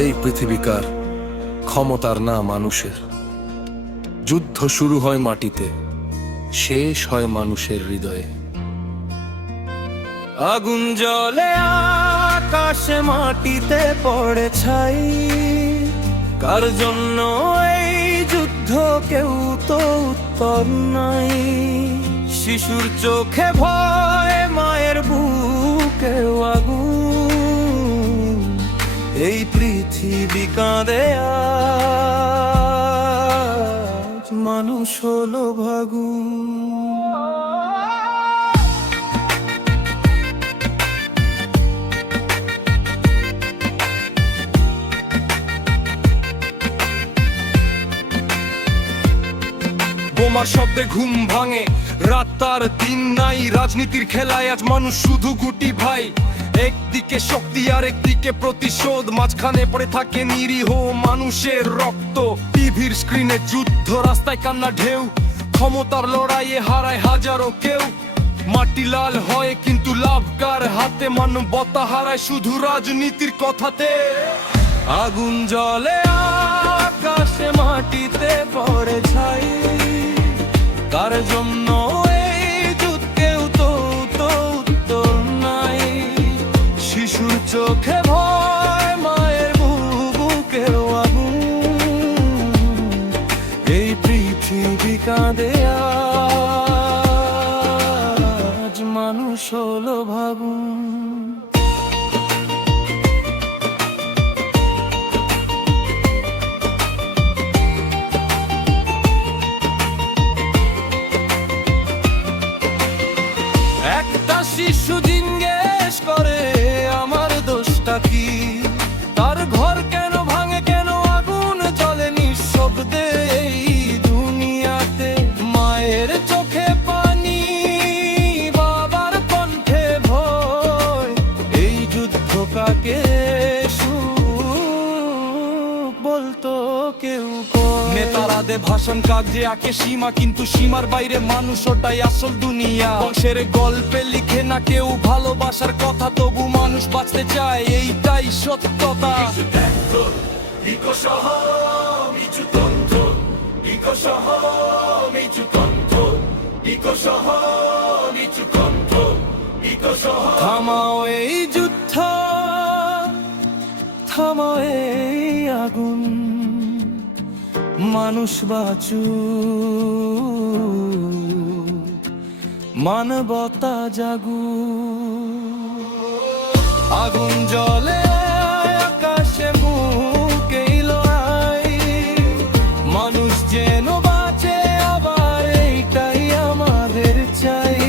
এই পৃথিবীকার ক্ষমতার না মানুষের। যুদ্ধ শুরু হয় মাটিতে, শেষ হয় মানুষের হৃদয়ে। আগুন জ্বলে আকাশে মাটিতে পড়ে ছাই, কার জন্য এই যুদ্ধ কেউ তো উত্তর নাই। শিশুর চোখে ভয়, মায়ের বুকেও আগুন, এই পৃথিবী কাঁদে আজ মানুষ হলো ভাগুন। বোমার শব্দে ঘুম ভাঙে, রাত তার দিন নাই। রাজনীতির খেলায় আজ মানুষ শুধু গুটি ভাই। একদিকে শক্তি আর একদিকে প্রতিশোধ, মাঝখানে পড়ে থাকে নিরীহ মানুষের রক্ত। টিভির স্ক্রিনে যুদ্ধ, রাস্তায় কান্না ঢেউ, ক্ষমতার লড়াইয়ে হারায় হাজারো কেউ। মাটি লাল হয় কিন্তু লাভ কার হাতে? মানবতা হারায় শুধু রাজনীতির কথাতে। আগুন জ্বলে আকাশে মাটিতে পড়ে ছাই, কার জন্য এই যুদ্ধেও তো উত্তর নাই। শিশুর চোখে ভয়, মায়ের বুকেও আগুন, এই পৃথিবী কাঁদে আজ মানুষ হলো ভাগুন। একটা শিশু জিজ্ঞেস করে আমার দোষটা কি? তার ঘর কেন ভাঙে, কেন আগুন জ্বলে নিঃশব্দে এই দুনিয়াতে? মায়ের চোখে পানি, বাবার কণ্ঠে ভয়, এই যুদ্ধ কাকে সুখ বলতো কেউ কয়? নেতারা দে ভাষণ কাগজে আঁকে সীমা, কিন্তু সীমার বাইরে মানুষ, ওটাই আসল দুনিয়া। বংশের গল্পে লিখে না কেউ ভালোবাসার কথা, তবু মানুষ বাঁচতে চায়, এইটাই সত্যতা। থামাও এই যুদ্ধ, থামাও এই আগুন, মানুষ বাঁচু, মানবতা জাগু। আগুন জ্বলে আকাশে মুখেই লড়াই, মানুষ যেন বাঁচে আবার, এইটাই আমাদের চাই।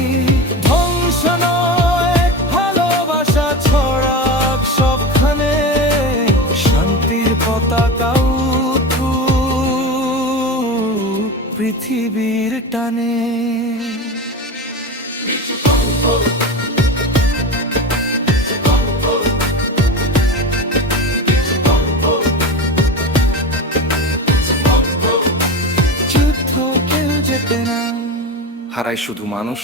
ধ্বংস নয়, ভালোবাসা ছড়াক সবখানে, শান্তির পতাকা পৃথিবীর টানে। যুদ্ধ কেউ যেতে না, হারায় শুধু মানুষ,